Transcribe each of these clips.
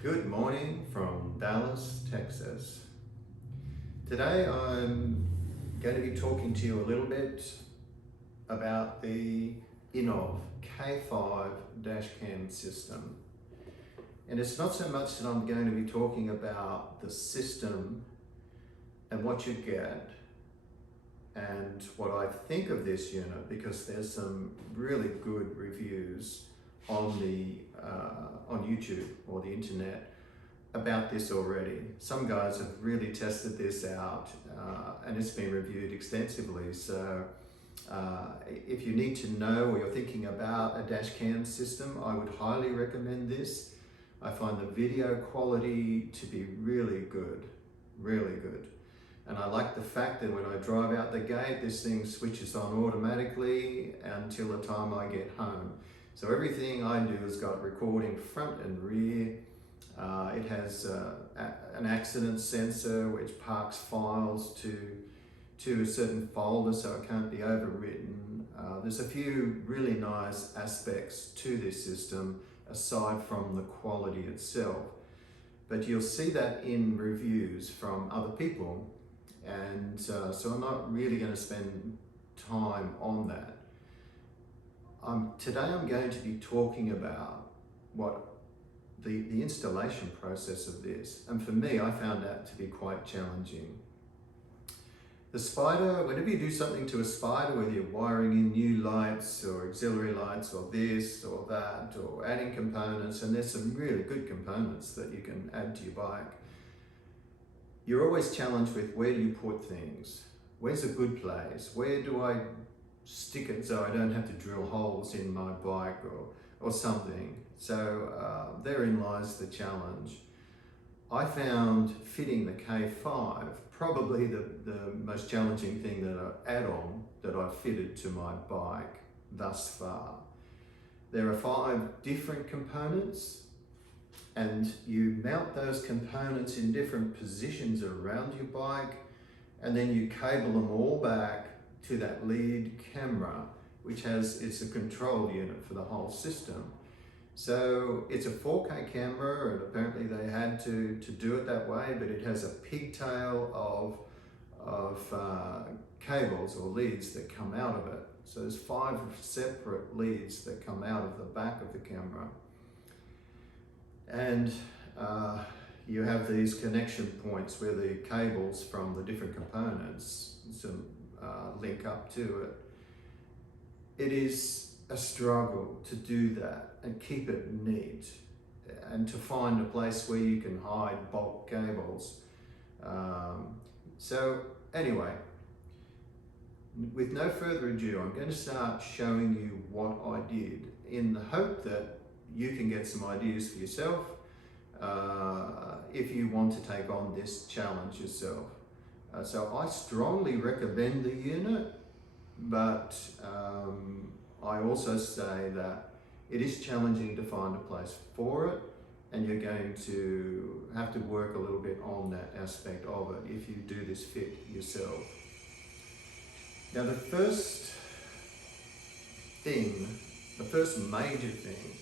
Good morning from Dallas, Texas. Today I'm going to be talking to you a little bit about the Innovv K5 dashcam system. And it's not so much that I'm going to be talking about the system and what you get and what I think of this unit, because there's some really good reviews on YouTube or the internet about this already. Some guys have really tested this out and it's been reviewed extensively. So if you need to know or you're thinking about a dash cam system, I would highly recommend this. I find the video quality to be really good, really good. And I like the fact that when I drive out the gate, this thing switches on automatically until the time I get home. So everything I do has got recording front and rear. It has an accident sensor which parks files to a certain folder so it can't be overwritten. There's a few really nice aspects to this system aside from the quality itself. But you'll see that in reviews from other people. And so I'm not really going to spend time on that. Today I'm going to be talking about what the installation process of this. And for me, I found that to be quite challenging. The Spyder, whenever you do something to a Spyder, whether you're wiring in new lights or auxiliary lights or this or that, or adding components, and there's some really good components that you can add to your bike, you're always challenged with where do you put things? Where's a good place? Where do I stick it so I don't have to drill holes in my bike or something? So therein lies the challenge. I found fitting the K5 probably the most challenging thing add-on that I've fitted to my bike thus far. There are 5 different components, and you mount those components in different positions around your bike, and then you cable them all back to that lead camera, which it's a control unit for the whole system. So it's a 4K camera, and apparently they had to do it that way, but it has a pigtail of cables or leads that come out of it. So there's 5 separate leads that come out of the back of the camera. And you have these connection points where the cables from the different components link up to it. It is a struggle to do that and keep it neat and to find a place where you can hide bulk cables. So anyway, with no further ado, I'm going to start showing you what I did in the hope that you can get some ideas for yourself if you want to take on this challenge yourself. So I strongly recommend the unit, but I also say that it is challenging to find a place for it, and you're going to have to work a little bit on that aspect of it if you do this fit yourself. Now the first major thing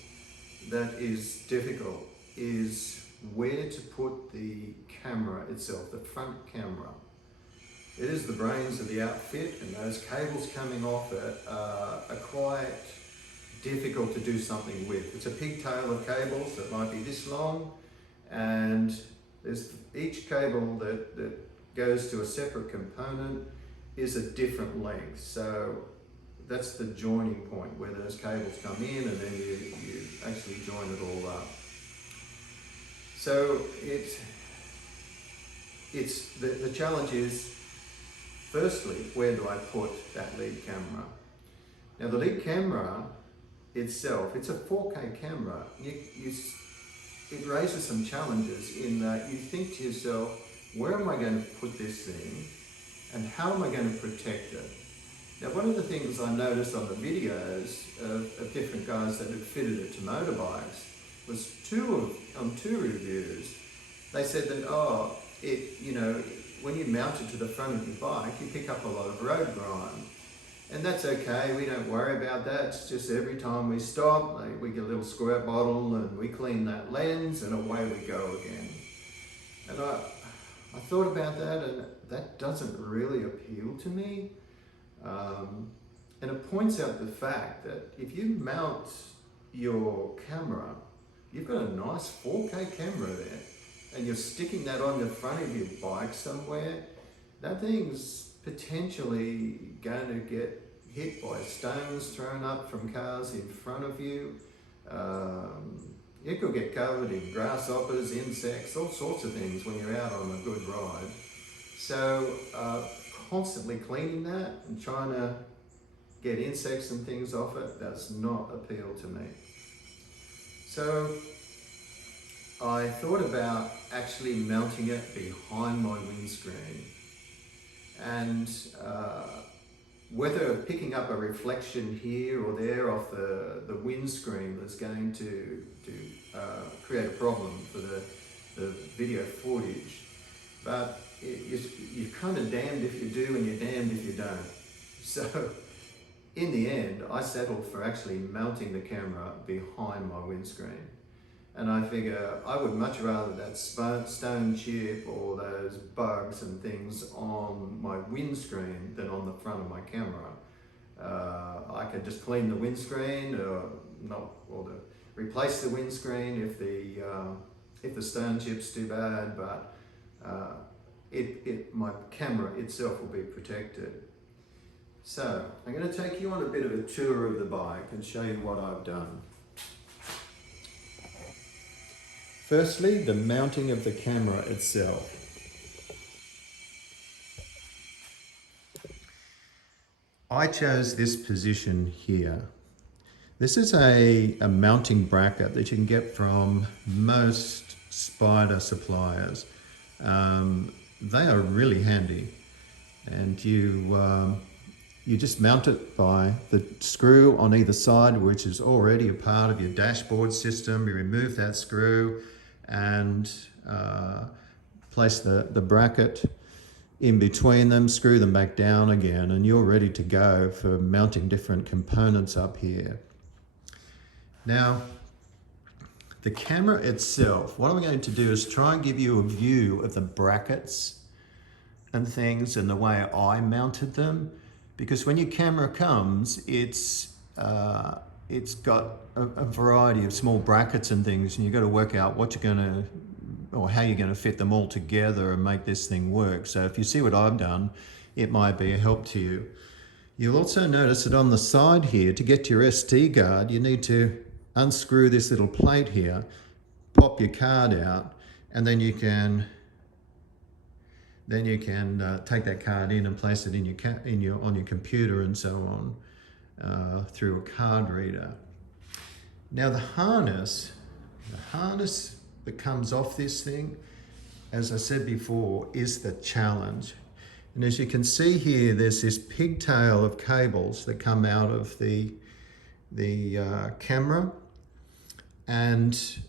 that is difficult is where to put the camera itself, the front camera. It is the brains of the outfit, and those cables coming off it are quite difficult to do something with. It's a pigtail of cables that might be this long, and there's each cable that goes to a separate component is a different length. So that's the joining point where those cables come in, and then you actually join it all up. So the challenge is, firstly, where do I put that lead camera? Now the lead camera itself, it's a 4K camera. It raises some challenges in that you think to yourself, where am I going to put this thing and how am I going to protect it? Now one of the things I noticed on the videos of different guys that had fitted it to motorbikes was on two reviews, they said that, when you mount it to the front of your bike, you pick up a lot of road grime. And that's okay, we don't worry about that. It's just every time we stop, like, we get a little squirt bottle and we clean that lens and away we go again. And I thought about that, and that doesn't really appeal to me. And it points out the fact that if you mount your camera, you've got a nice 4K camera there, and you're sticking that on the front of your bike somewhere, that thing's potentially going to get hit by stones thrown up from cars in front of you. It could get covered in grasshoppers, insects, all sorts of things when you're out on a good ride. So constantly cleaning that and trying to get insects and things off it does not appeal to me. So I thought about actually mounting it behind my windscreen, and whether picking up a reflection here or there off the windscreen was going to create a problem for the video footage. But you're kind of damned if you do and you're damned if you don't. So in the end, I settled for actually mounting the camera behind my windscreen. And I figure I would much rather that stone chip or those bugs and things on my windscreen than on the front of my camera. I could just clean the windscreen, replace the windscreen if the stone chip's too bad, but my camera itself will be protected. So I'm going to take you on a bit of a tour of the bike and show you what I've done. Firstly, the mounting of the camera itself. I chose this position here. This is a mounting bracket that you can get from most Spyder suppliers. They are really handy, and you just mount it by the screw on either side, which is already a part of your dashboard system. You remove that screw and place the bracket in between them, screw them back down again, and you're ready to go for mounting different components up here. Now, the camera itself, what I'm going to do is try and give you a view of the brackets and things and the way I mounted them. Because when your camera comes, it's got a variety of small brackets and things, and you've got to work out what you're going to, or how you're going to fit them all together and make this thing work. So if you see what I've done, it might be a help to you. You'll also notice that on the side here, to get to your SD card, you need to unscrew this little plate here, pop your card out, and then you can take that card in and place it on your computer and so on through a card reader. Now the harness that comes off this thing, as I said before, is the challenge. And as you can see here, there's this pigtail of cables that come out of the camera, and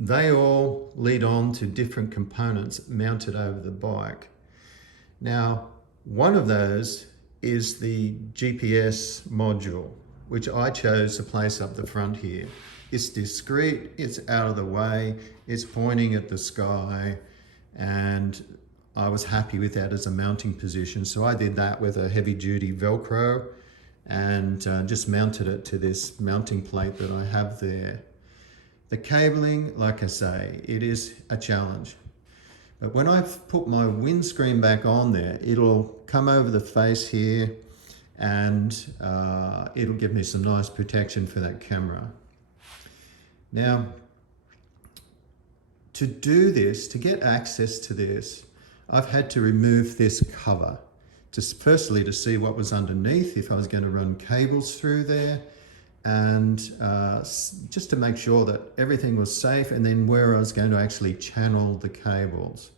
they all lead on to different components mounted over the bike. Now, one of those is the GPS module, which I chose to place up the front here. It's discreet, it's out of the way, it's pointing at the sky, and I was happy with that as a mounting position. So I did that with a heavy duty Velcro and just mounted it to this mounting plate that I have there. The cabling, like I say, it is a challenge. But when I've put my windscreen back on there, it'll come over the face here, and it'll give me some nice protection for that camera. Now, to do this, to get access to this, I've had to remove this cover. Just firstly to see what was underneath, if I was going to run cables through there, and just to make sure that everything was safe, and then where I was going to actually channel the cables.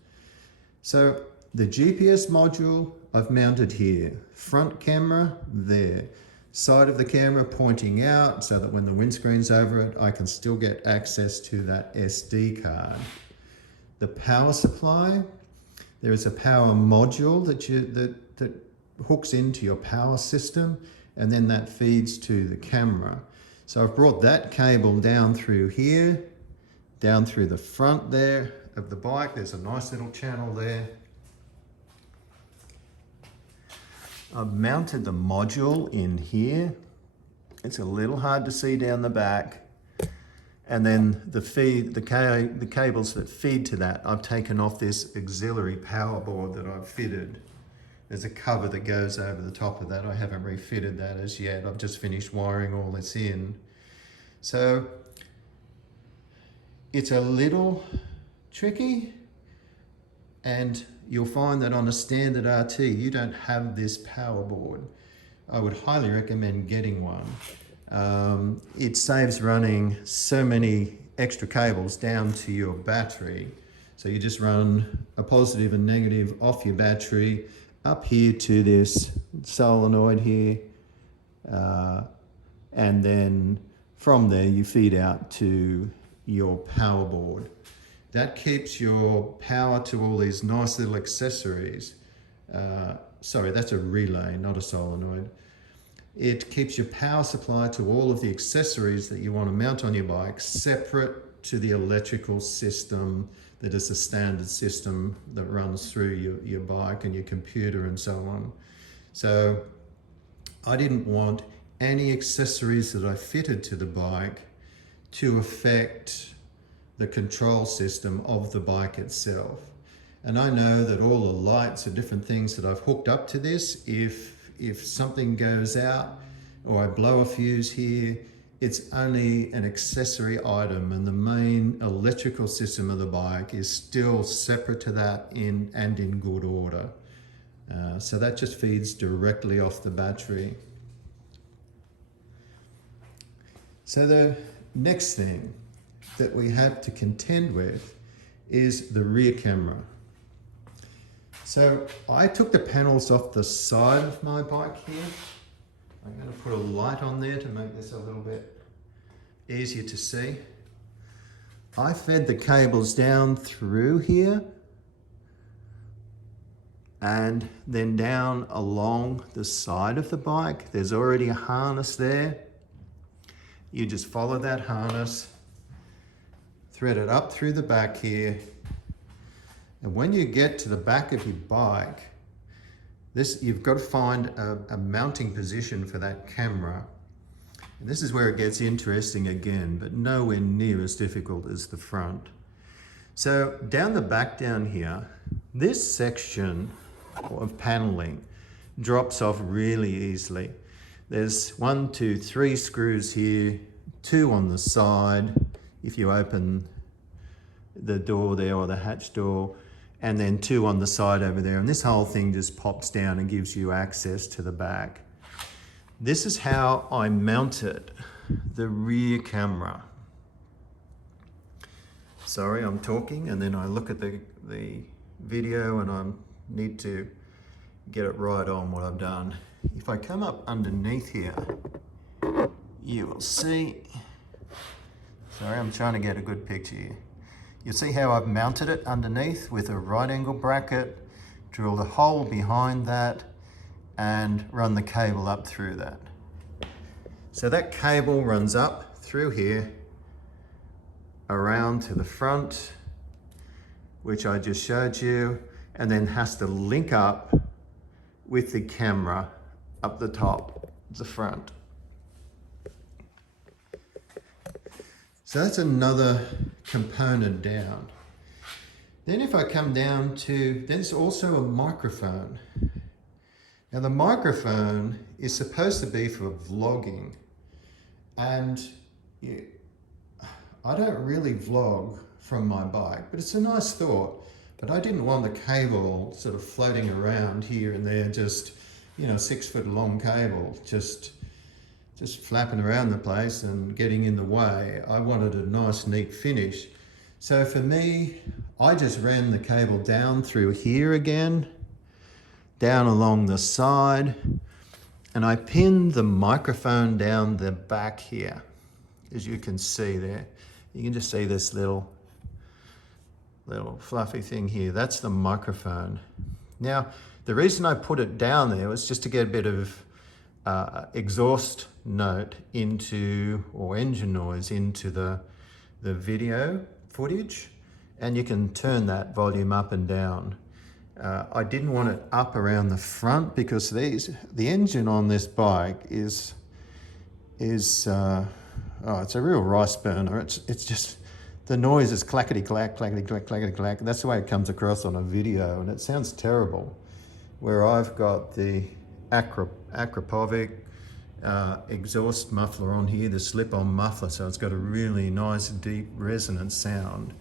So the GPS module I've mounted here, front camera there, side of the camera pointing out so that when the windscreen's over it, I can still get access to that SD card. The power supply, there is a power module that hooks into your power system, and then that feeds to the camera. So I've brought that cable down through here, down through the front there of the bike. There's a nice little channel there. I've mounted the module in here. It's a little hard to see down the back. And then the cables that feed to that, I've taken off this auxiliary power board that I've fitted. There's a cover that goes over the top of that. I haven't refitted that as yet. I've just finished wiring all this in. So it's a little tricky, and you'll find that on a standard RT, you don't have this power board. I would highly recommend getting one. It saves running so many extra cables down to your battery. So you just run a positive and negative off your battery up here to this solenoid here. And then from there you feed out to your power board. That keeps your power to all these nice little accessories. Sorry, that's a relay, not a solenoid. It keeps your power supply to all of the accessories that you want to mount on your bike separate to the electrical system that is a standard system that runs through your bike and your computer and so on. So I didn't want any accessories that I fitted to the bike to affect the control system of the bike itself. And I know that all the lights are different things that I've hooked up to this. If something goes out or I blow a fuse here, it's only an accessory item, and the main electrical system of the bike is still separate to that and in good order. So that just feeds directly off the battery. So the next thing that we have to contend with is the rear camera. So I took the panels off the side of my bike here. I'm going to put a light on there to make this a little bit easier to see. I fed the cables down through here and then down along the side of the bike. There's already a harness there. You just follow that harness, thread it up through the back here. And when you get to the back of your bike, you've got to find a mounting position for that camera. And this is where it gets interesting again, but nowhere near as difficult as the front. So down the back down here, this section of paneling drops off really easily. There's 1, 2, 3 screws here, 2 on the side if you open the door there or the hatch door, and then 2 on the side over there. And this whole thing just pops down and gives you access to the back. This is how I mounted the rear camera. Sorry, I'm talking and then I look at the video and I need to get it right on what I've done. If I come up underneath here, you will see, sorry, I'm trying to get a good picture here. You'll see how I've mounted it underneath with a right angle bracket, drilled a hole behind that, and run the cable up through that. So that cable runs up through here, around to the front, which I just showed you, and then has to link up with the camera up the top of the front. So that's another component down. Then if I come down to, there's also a microphone. Now the microphone is supposed to be for vlogging, and I don't really vlog from my bike, but it's a nice thought. But I didn't want the cable sort of floating around here and there, just, 6 foot long cable, just flapping around the place and getting in the way. I wanted a nice neat finish. So for me, I just ran the cable down through here again, down along the side, and I pinned the microphone down the back here. As you can see there, you can just see this little fluffy thing here. That's the microphone. Now, the reason I put it down there was just to get a bit of exhaust note into, or engine noise into the video footage, and you can turn that volume up and down. I didn't want it up around the front because the engine on this bike is it's a real rice burner. It's just, the noise is clackety clack, clackety clack, clackety clack. That's the way it comes across on a video, and it sounds terrible. Where I've got the Akrapovic exhaust muffler on here, the slip-on muffler, so it's got a really nice deep resonant sound.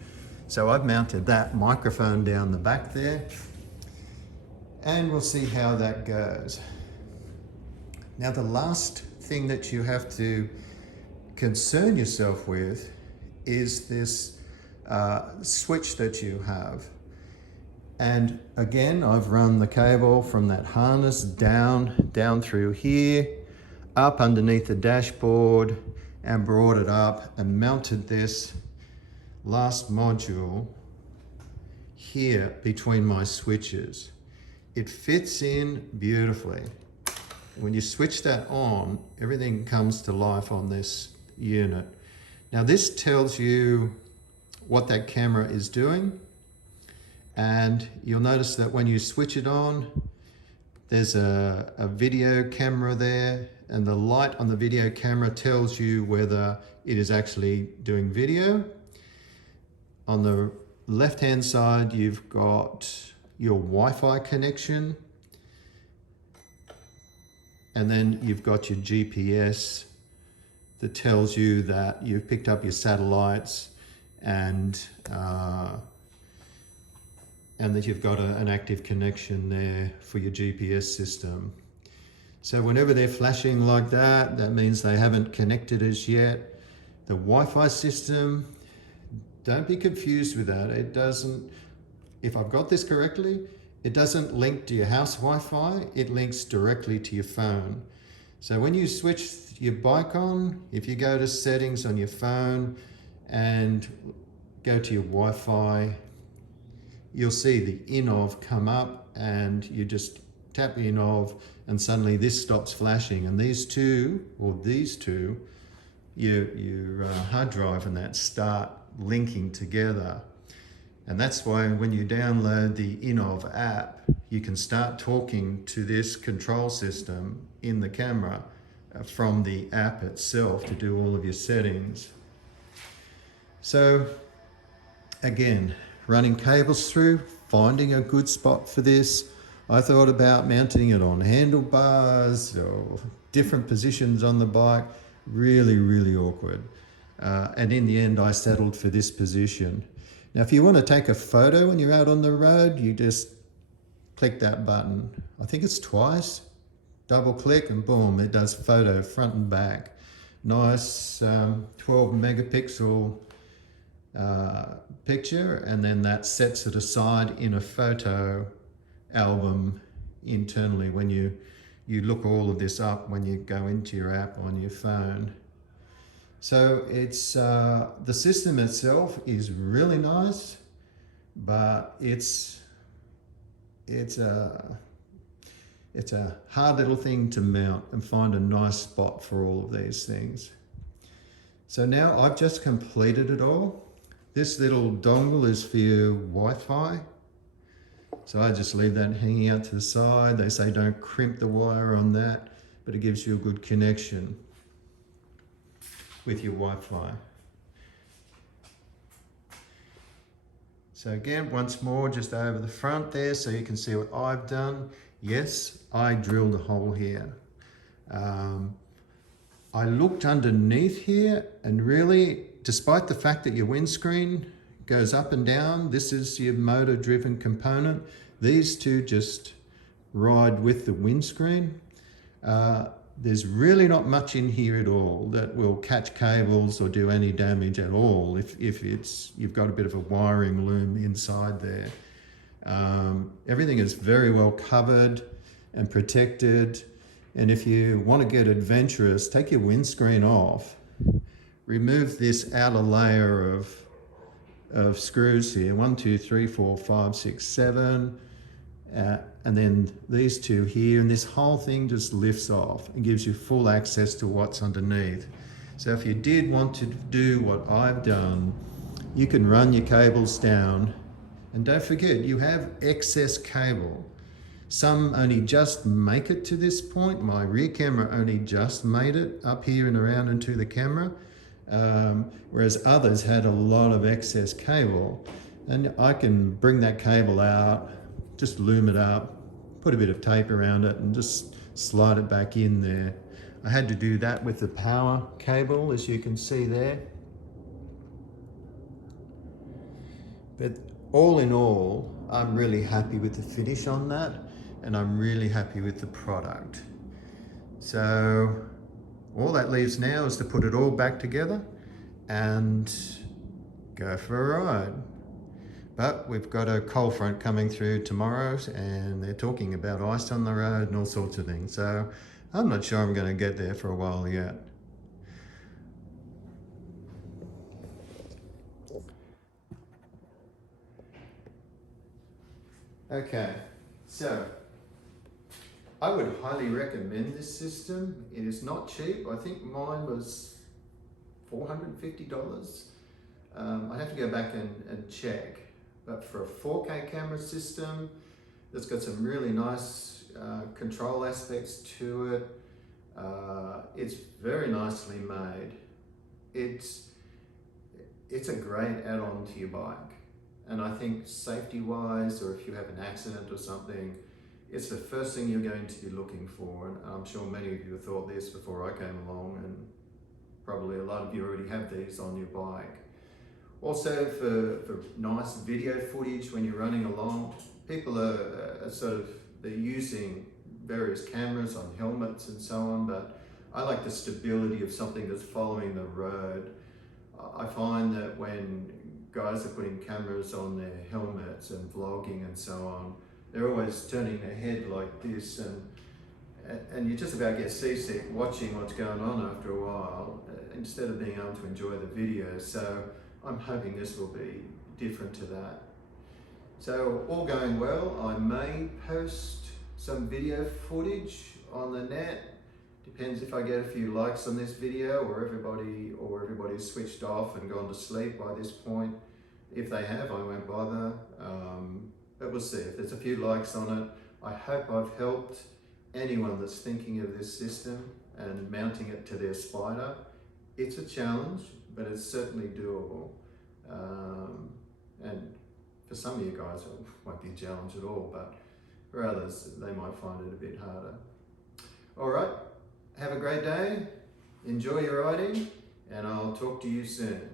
So I've mounted that microphone down the back there, and we'll see how that goes. Now, the last thing that you have to concern yourself with is this switch that you have. And again, I've run the cable from that harness down through here, up underneath the dashboard, and brought it up and mounted this last module here between my switches. It fits in beautifully. When you switch that on, everything comes to life on this unit. Now, this tells you what that camera is doing. And you'll notice that when you switch it on, there's a video camera there, and the light on the video camera tells you whether it is actually doing video. On the left-hand side, you've got your Wi-Fi connection, and then you've got your GPS that tells you that you've picked up your satellites and that you've got an active connection there for your GPS system. So whenever they're flashing like that, that means they haven't connected as yet. The Wi-Fi system, don't be confused with that. It doesn't, if I've got this correctly, it doesn't link to your house Wi-Fi, it links directly to your phone. So when you switch your bike on, if you go to settings on your phone and go to your Wi-Fi, you'll see the Innovv come up, and you just tap Innovv and suddenly this stops flashing, and these two, your hard drive and that start linking together. And that's why when you download the Innovv app, you can start talking to this control system in the camera from the app itself to do all of your settings. So again, running cables through, finding a good spot for this. I thought about mounting it on handlebars or different positions on the bike. Really, really awkward. And in the end, I settled for this position. Now, if you want to take a photo when you're out on the road, you just click that button. I think it's twice. Double click and boom, it does photo front and back. Nice 12 megapixel picture, and then that sets it aside in a photo album internally when you look all of this up when you go into your app on your phone. So it's the system itself is really nice, but it's a hard little thing to mount and find a nice spot for all of these things. So now I've just completed it all. This little dongle is for your Wi-Fi. So I just leave that hanging out to the side. They say don't crimp the wire on that, but it gives you a good connection with your Wi-Fi. So again, once more, just over the front there so you can see what I've done. Yes, I drilled a hole here. I looked underneath here, and really, despite the fact that your windscreen goes up and down, this is your motor-driven component. These two just ride with the windscreen. There's really not much in here at all that will catch cables or do any damage at all if you've got a bit of a wiring loom inside there. Everything is very well covered and protected. And if you want to get adventurous, take your windscreen off, remove this outer layer of screws here, 1, 2, 3, 4, 5, 6, 7, and then these two here, and this whole thing just lifts off and gives you full access to what's underneath. So if you did want to do what I've done, you can run your cables down, and don't forget you have excess cable. Some only just make it to this point. My rear camera only just made it up here and around into the camera, whereas others had a lot of excess cable. And I can bring that cable out, just loom it up, put a bit of tape around it and just slide it back in there. I had to do that with the power cable, as you can see there. But all in all, I'm really happy with the finish on that, and I'm really happy with the product. So all that leaves now is to put it all back together and go for a ride. But we've got a cold front coming through tomorrow, and they're talking about ice on the road and all sorts of things. So I'm not sure I'm going to get there for a while yet. Okay, so I would highly recommend this system. It is not cheap. I think mine was $450. I'd have to go back and check. But for a 4K camera system that's got some really nice control aspects to it, it's very nicely made. It's a great add-on to your bike. And I think safety-wise, or if you have an accident or something, it's the first thing you're going to be looking for. And I'm sure many of you have thought this before I came along, and probably a lot of you already have these on your bike. Also for nice video footage when you're running along, people are they're using various cameras on helmets and so on, but I like the stability of something that's following the road. I find that when guys are putting cameras on their helmets and vlogging and so on, they're always turning their head like this, and you just about get seasick watching what's going on after a while, instead of being able to enjoy the video. So I'm hoping this will be different to that. So all going well, I may post some video footage on the net. Depends if I get a few likes on this video, or everybody's switched off and gone to sleep by this point. If they have, I won't bother. But we'll see. If there's a few likes on it, I hope I've helped anyone that's thinking of this system and mounting it to their Spyder. It's a challenge, but it's certainly doable. And for some of you guys, it won't be a challenge at all, but for others, they might find it a bit harder. All right, have a great day, enjoy your riding, and I'll talk to you soon.